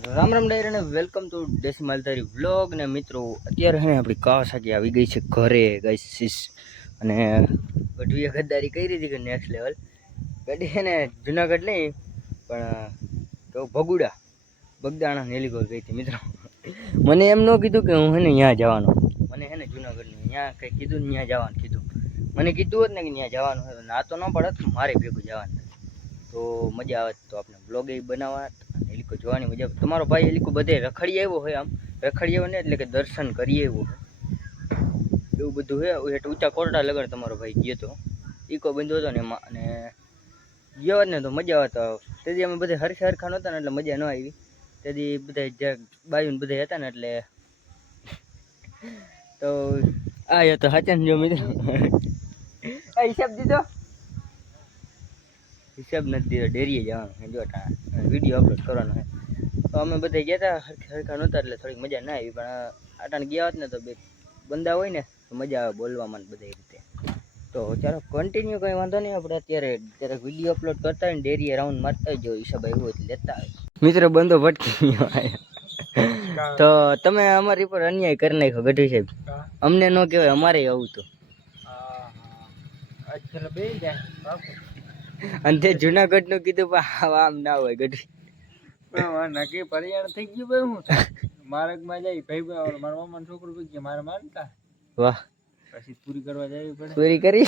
રામ રામ ડાયર અને welcome to દેશી માલધારી vlog ને મિત્રો અત્યારે હે આપણી કાવાસાકી આવી ગઈ છે ઘરે ગાઈસ અને ગઢવીએ ગદ્દારી કરી હતી કે નેક્સ્ટ લેવલ ગાડી છે ને જુનાગઢ નહીં પણ કેવું બગદાણા નેલીગોર ગઈ હતી મિત્રો મને એમ ન કીધું કે હું હે ને ત્યાં જવાનો મને હે ને જુનાગઢનું ત્યાં કંઈ કીધું ને ત્યાં જવાનું કીધું મને કીધું હોત ને કે ત્યાં જવાનું હોય ના તો ન પડત મારે ભેગું જવાનું તો મજા આવે તો આપણે બ્લોગ એ બનાવવા હેલિકો જોવાની મજા આવે તમારો ભાઈ હેલિકો બધે રખડી આવ્યો હોય આમ રખડી આવ્યો ને એટલે કે દર્શન કરી આવ્યો હોય એવું બધું હોય એટલે ઊંચા કોરડા લગડ તમારો ભાઈ ગયો તો ઈકો બંધો હતો ને એમાં અને ગયો ને તો મજા આવતો તેથી અમે બધા હરખા નહોતા ને એટલે મજા ન આવી તેથી બધા જ્યાં બાયું બધા હતા ને એટલે તો આ તો હાચન જો મિત્રો આ હિસાબ દીધો હિસાબ નથી દીધો ડેરીએ જવાનું જો વિડીયો અપલોડ કરવાનો છે તો અમે બધા ગયા હતા હરખા નહોતા એટલે થોડીક મજા ના આવી પણ આટાને ગયા હોત ને તો બે બંદા હોય ને તો મજા આવે બોલવામાં બધી રીતે તો ચાલો કન્ટિન્યુ કંઈ વાંધો નહીં આપણે અત્યારે વિડીયો અપલોડ કરતા હોય ને ડેરીએ રાઉન્ડ મારતા હોય જો હિસાબ આવ્યો હોય લેતા આવે મિત્રો બંધો ભટકી ગયો તો તમે અમારી પર અન્યાય કરી નાખ્યો ગઢવી સાહેબ અમને ન કહેવાય અમારે આવું તો અને તે જુનાગઢ નું કીધું પણ આમ ના હોય ગઢવી નક્કી પરિયાણ થઈ ગયું ભાઈ હું માર્ગમાં જાય ભાઈ મારા મામા છોકરો ભઈ ગયા મારે માનતા વાહ પછી પૂરી કરવા જવી પડે પૂરી કરી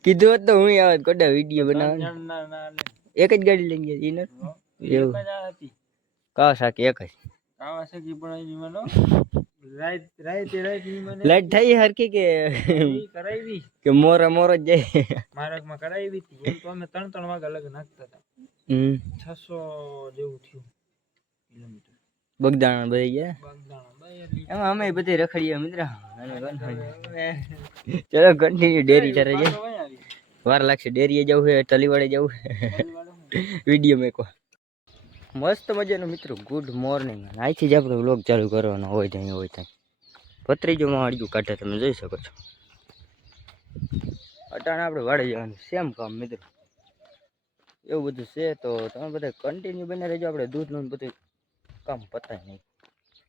કીધું હોત તો હું આવત કોડા વિડીયો બનાવવાનો ના એક જ ગાડી લઈને ગયા ઈને એવું હતી કાવાસાકી એક જ કાવાસાકી પણ એની મને રાઈત ની મને લાઈટ થઈ હરકી કે કરાવી કે મોરો જ જાય માર્ગમાં કરાવી હતી એમ તો અમે 3 વાગે અલગ નાખતા હતા 600 જેવું થયું કિલોમીટર બગદાણા બધી ગયા બગદાણા એમાં અમે બધી રખડીએ મિત્ર ચલો કન્ટિન્યુ ડેરી ચારે જાય વાર લાગશે ડેરીએ જવું છે તલીવાડે જવું વિડીયો મેકો મસ્ત મજાનો મિત્રો ગુડ મોર્નિંગ અહીંથી જ આપણે વ્લોગ ચાલુ કરવાનો હોય ત્યાં ભત્રીજોમાં અડ્યું કાઢે તમે જોઈ શકો છો અટાણે આપણે વાડે જવાનું સેમ કામ મિત્રો એવું બધું છે તો તમે બધા કન્ટિન્યુ બને રહેજો આપણે દૂધનું બધું કામ પતાય નહીં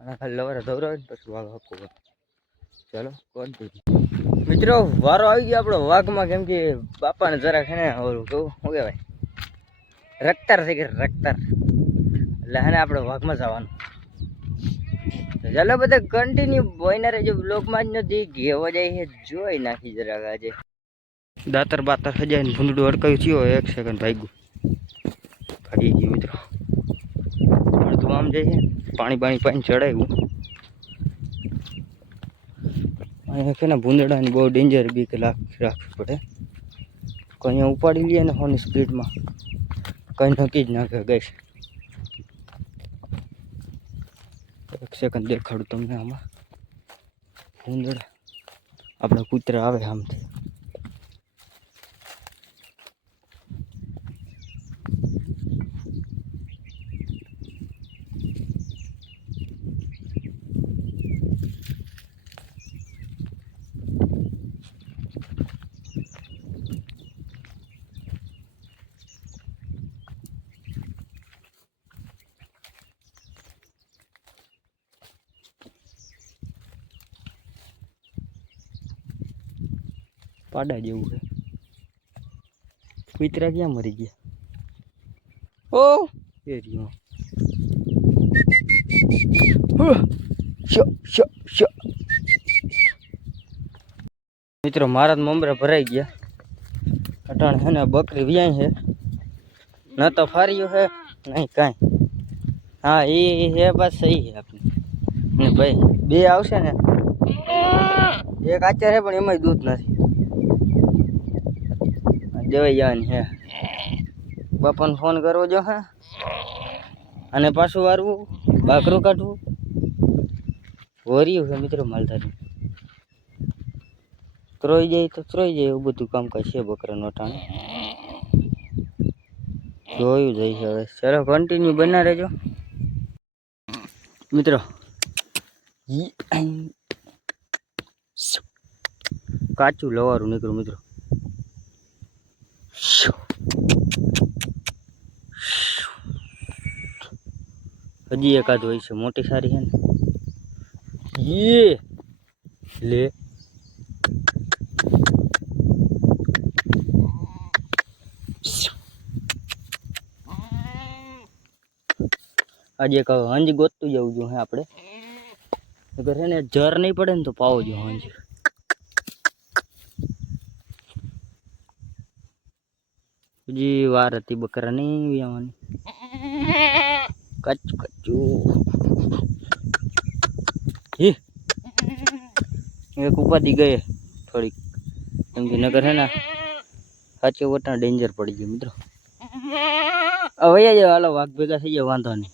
અને ખાલી લવારે ધવરાવે ને પછી વાઘ હકવું ચાલો કન્ટિન્યુ મિત્રો વારો આવી ગયો આપણો વાઘમાં કેમ કે બાપાને જરાક છે ને ઓલું કેવું શું કહેવાય રખતાર થઈ ગઈ રખતાર એટલે હે ને આપણે વાઘમાં જવાનું ચાલો બધા કન્ટિન્યુ બોયના રહેજો બ્લોગમાં જ નથી ઘેવા જાય છે જોઈ નાખી જરાક આજે દાતર બાતર સજાઈને ભૂંડું અડકાયું થયો 1 સેકન્ડ ભાગ્યું કાઢી ગયું મિત્રો અડધું આમ જાય છે પાણી ચડાવ્યું અહીંયા કે ને ભૂંદડાની બહુ ડેન્જર બીક રાખવી પડે કંઈ ઉપાડી લઈએ ને ફોનની સ્પીડમાં કંઈ નક્કી જ નાખે ગઈશ 1 સેકન્ડ દેખાડું તમને આમાં ભૂંદડા આપણા કૂતરા આવે આમથી પાડા જેવું છે કૂતરા ક્યાં મરી ગયા ઓ એરિયો મિત્રો મારા મમરા ભરાઈ ગયા અટાણ હે ને બકરી વ્યાય છે ન તો ફાર્યું છે નહીં કાંઈ હા એ છે બસ સહી છે આપણે ને ભાઈ બે આવશે ને એક આચાર છે પણ એમાંય દૂધ નથી દેવાઈ જવાની હે બાપાને ફોન કરવો જો હે અને પાછું વારવું બાકરું કાઢવું વર્યું છે મિત્રો માલધારી ત્રોઈ જાય તો ત્રોઈ જાય એવું બધું કામકાજ છે બકરાનો ટાણે જોયું જાય છે હવે ચાલો કન્ટિન્યુ બના રહેજો મિત્રો કાચું લવારું નીકળું મિત્રો હજી એકાદ હોય છે મોટી સારી છે ને ये ले આજે એક હંજ ગોતતું જવું જોઈએ હે આપણે અગર હે ને જર નહીં પડે ને તો પાવો જો હંજ હજી વાર હતી બકરા નહીં આવવાની કચ્છ કચ્ચું એક ઉપાધિ ગઈ થોડીક કેમ કે નગર હે ને સાચે વટા ડેન્જર પડી ગયું મિત્રો હવે જાવ હાલો વાઘ ભેગા થઈ જાય વાંધો નહીં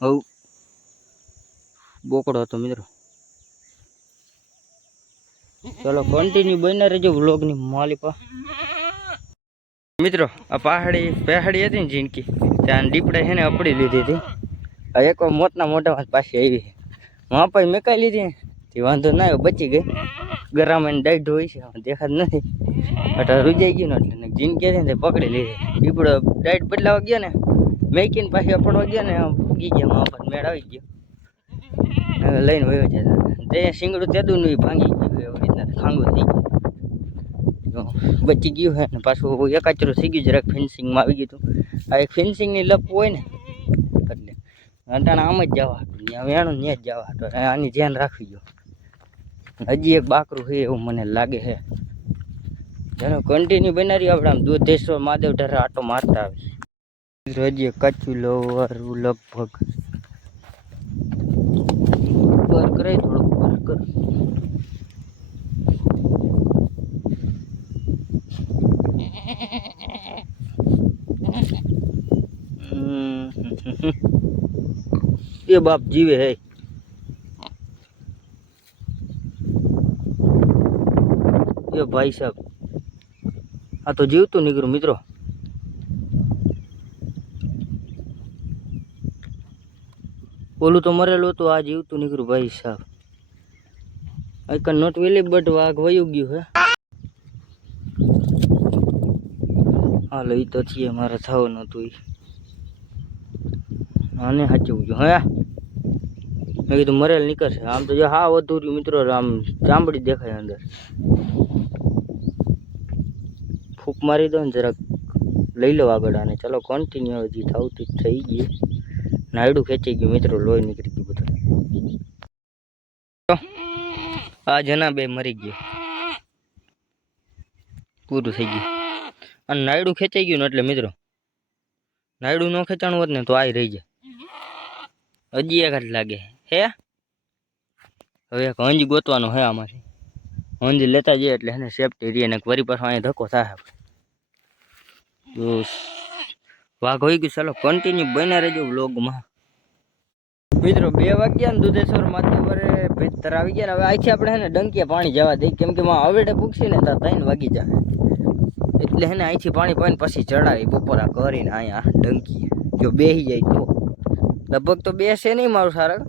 હવે બોકડો હતો મિત્રો ચલો કન્ટિન્યુ બને રહેજો વ્લોગની માલિપા મિત્રો આ પહાડી હતી ને જિંદગી ત્યાં દીપડે છે ને અપડી લીધી હતી એક વાર મોટના મોટા પાછી આવી માપાઈ મેકાઈ લીધી ને તે વાંધો ના આવ્યો બચી ગઈ ગરામાં ડાઈટ હોય છે દેખાત નથી એટલે રૂજાઈ ગયું ને એટલે જિંદગી હતી ને તે પકડી લીધી દીપડો ડાઈટ બદલાવા ગયો ને મેકીને પાછી અપડવા ગયો ને ઉગી ગયા માપા મેળ આવી ગયો લઈને વયો જતા તે શીંગડું તેદું નહીં ભાંગી ગયું એવી રીતના ખાંગું થઈ ગયું બચી ગયું હે ને પાછું એકાચરું થઈ ગયું જરાક ફેન્સિંગમાં આવી ગયું હતું આ એક ફેન્સિંગની લપ હોય ને એટલે અંટાણા આમ જ જવા હતું ત્યાં વેણું ત્યાં જ જવા હતું આની ધ્યાન રાખવી ગયો હજી એક બાકરું છે એવું મને લાગે છે જેનો કન્ટિન્યુ બનાવી આપણે આમ દૂધેશ્વર મહાદેવ ઢરે આટો મારતા આવી હજી એક કાચું લવર લગભગ પર કરે થોડુંક પર કર ये बाप जीवे है ये भाई साहब हाँ तो जीव तो निकरू मित्रों बोलू तो मरेलो तो आ जीव तो निकरू भाई साहब I can not विलीव but Wagh view गયું है હાલો ઈ તો થઈએ મારે થવું નહોતું આને સાચવું ગયું હે મેં કીધું મરેલ નીકળશે આમ તો જો હા વધુ રહ્યું મિત્રો આમ ચામડી દેખાય અંદર ફૂંક મારી દો ને જરાક લઈ લો આગળ આને ચલો કન્ટિન્યુ હજી થવું થઈ ગયું નાયડું ખેંચી ગયું મિત્રો લોહી નીકળી ગયું બધું આ જના બે મરી ગયો પૂરું થઈ ગયું અને નાયડું ખેંચાઈ ગયું ને એટલે મિત્રો નાયડું ન ખેંચાણું હોત ને તો આ રહી જાય હજી એક જ લાગે હે હવે એક હંજ ગોતવાનો હે આમાંથી હંજ લેતા જઈએ એટલે એને સેફટી રહીએ ને વરી પાછો અહીંયા ધક્કો થાય તો વાઘ હોઈ ગયું ચાલો કન્ટિન્યુ બને રહેજો વ્લોગમાં મિત્રો 2 વાગ્યા ને દુધેશ્વર માધવરે ભેતર આવી ગયા ને હવે અહીંથી આપણે હે ને ડંકીએ પાણી જવા દઈએ કેમ કે હવેડે પૂછશે ને ત્યાં 3 વાગી જાય એટલે હે ને અહીંથી પાણી પાઈને પછી ચડાવી બપોરા કરીને અહીંયા ડંકી જો બેસી જાય તો લગભગ તો બેસે નહીં મારું સારા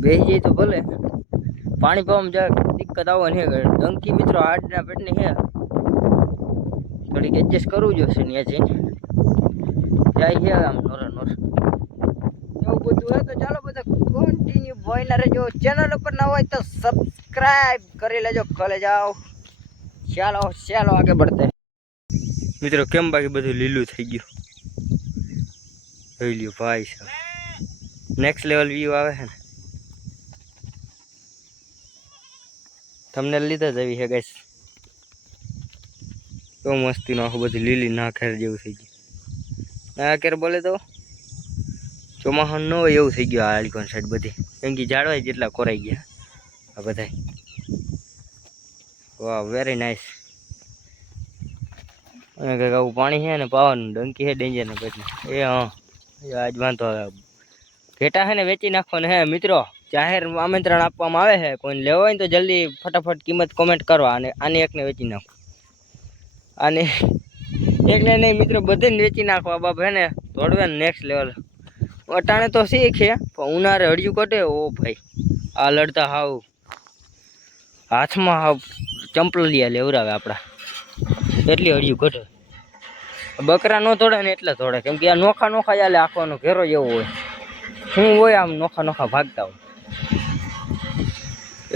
બેસી જાય તો ભલે પાણી પાવામાં જરાક દિક્કત આવે ને ડંકી મિત્રો હાડના પેટની હે થોડીક એડજસ્ટ કરવું જોઈશે ને જઈને જાય છે આમ નોર એવું બધું હોય તો ચાલો બધા કન્ટિન્યુ બોયના રહેજો ચેનલ ઉપર ના હોય તો સબસ્ક્રાઇબ કરી લેજો ખોલે જાઓ ચાલો ચાલો આગે बढ़ते મિત્રો કેમ બાકી બધું લીલું થઈ ગયું જોઈ લ્યો ભાઈ સાહેબ નેક્સ્ટ લેવલ વ્યૂ આવે છે ને તમને લીધા જ આવી છે ગાઈસ તો મસ્તીનું આખું બધું લીલી નાખેર જેવું થઈ ગયું આ કેર બોલે તો ચોમાસું ન હોય એવું થઈ ગયું આ આલિકોન સાઈડ બધી કેમ કે ઝાડવાય જેટલા કોરાઈ ગયા આ બધા વાહ વેરી નાઇસ અને કંઈક આવું પાણી છે ને પાવાનું ડંકી છે ડેન્જર ને પછી એ હા આજ વાંધો આવે ઘેટા છે ને વેચી નાખવાનો હે મિત્રો જાહેર આમંત્રણ આપવામાં આવે છે કોઈને લેવો હોય ને તો જલ્દી ફટાફટ કિંમત કોમેન્ટ કરવા અને આને એકને વેચી નાખો આને એકને નહીં મિત્રો બધાને વેચી નાખવા બાપ હે ને દોડવે ને નેક્સ્ટ લેવલ અટાણે તો શીખે પણ ઉનાળે હળિયું કટે ઓ ભાઈ આ લડતા હાવ હાથમાં હાવ ચંપલિયા લેવરાવે આપણા એટલી હળિયું ઘટે બકરા નો તોડે ને એટલે તોડે, કેમ કે આ નોખા નોખા ચાલે, આખવાનો ઘેરો જેવો હોય, શું હોય આમ નોખા નોખા ભાગતા હોય,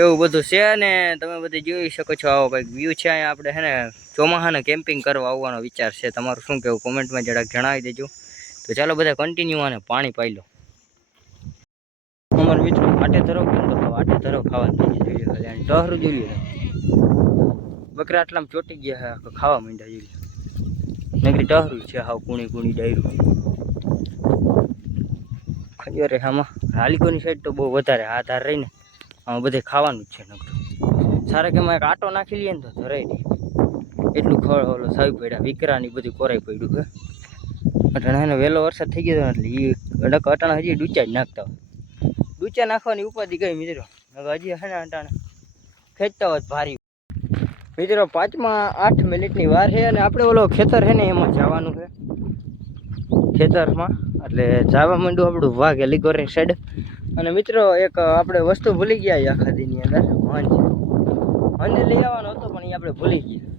એવું બધું છે. ને તમે બધે જોઈ શકો છો, આવો કંઈક વ્યૂ છે. અહીંયા આપણે હે ને ચોમાસાને કેમ્પિંગ કરવા આવવાનો વિચાર છે. તમારું શું કહેવું કોમેન્ટમાં જરાક જણાવી દેજો. તો ચાલો બધા કન્ટિન્યુ આને પાણી પાઈ લો. અમારા મિત્રો આટે તરફ તો આટે તરફ ખાવાનું થઈ ગયું, ટહરું જોઈ લે, બકરા આટલામાં ચોટી ગયા છે, ખાવા માંડ્યા જોઈ લે, નગરી ટહરું છે, હાવ કુણી કુણી ડાયરું ખબર રે. આમાં હાલીકોની સાઈડ તો બહુ વધારે આ ધાર રહીને આમાં બધે ખાવાનું જ છે નકરું. સારા કે એમાં એક આટો નાખી લઈએ ને તો ધરાઈ દે એટલું ખળ ઓલો સાવી પડ્યા, વિકરાની બધું કોરાઈ પડ્યું છે. અટાણે એને વહેલો વરસાદ થઈ ગયો એટલે એ અડક અટાણા હજી ડૂચા જ નાખતા હોય, ડૂચા નાખવાની ઉપાધિ કઈ મિત્રો, હજી હે ને અટાણે ખેંચતા હોય ભારી. મિત્રો 5-8 મિનિટની વાર છે અને આપણે ઓલો ખેતર છે ને એમાં જવાનું છે, ખેતરમાં એટલે જવા માંડ્યું આપણું વાઘે લીગોરી સાઈડ. અને મિત્રો એક આપણે વસ્તુ ભૂલી ગયા આખા દીની અંદર, હંજ લઈ આવવાનો હતો પણ એ આપણે ભૂલી ગયા,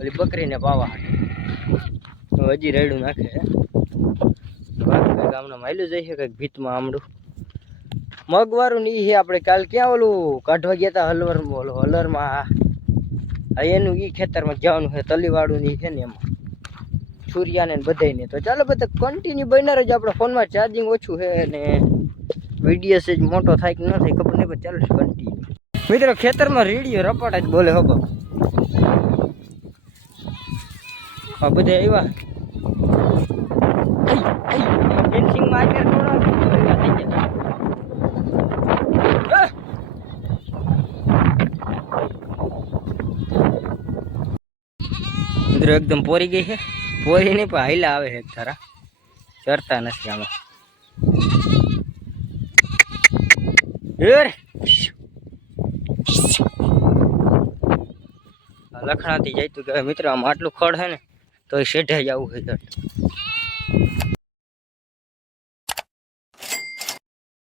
ઓલી બકરીને પાવા હાટે હજી રેડું નાખે છે. કંઈક આમના માયલું જાય છે કંઈક ભીતમાં આમડું મગવારું ને એ છે. આપણે કાલ ક્યાં ઓલું કાઢવા ગયા હતા હલરમાં, એનું એ ખેતરમાં જવાનું છે, તલીવાળું ની છે ને એમાં સૂર્યાને બધાને. તો ચાલો બધા કન્ટિન્યુ બન્યા રહેજો. આપણા ફોનમાં ચાર્જિંગ ઓછું છે અને વિડીયો જ મોટો થાય કે ન થાય ખબર નહીં, પણ ચાલો કન્ટિન્યુ. મિત્રો ખેતરમાં રેડિયો રપાટા જ બોલે હો બાપ, આ બધા આવ્યા ફેન્સિંગમાં આગળ થોડા થઈ ગયા. મિત્રો એકદમ પોરી ગઈ છે, પોરી નહીં પણ હાઈલા આવે છે તારા, ચરતા નથી આમાં. લખણાથી જાય તું કે મિત્રો આમ આટલું ખડ છે ને તો એ શેઢે જ આવું છે.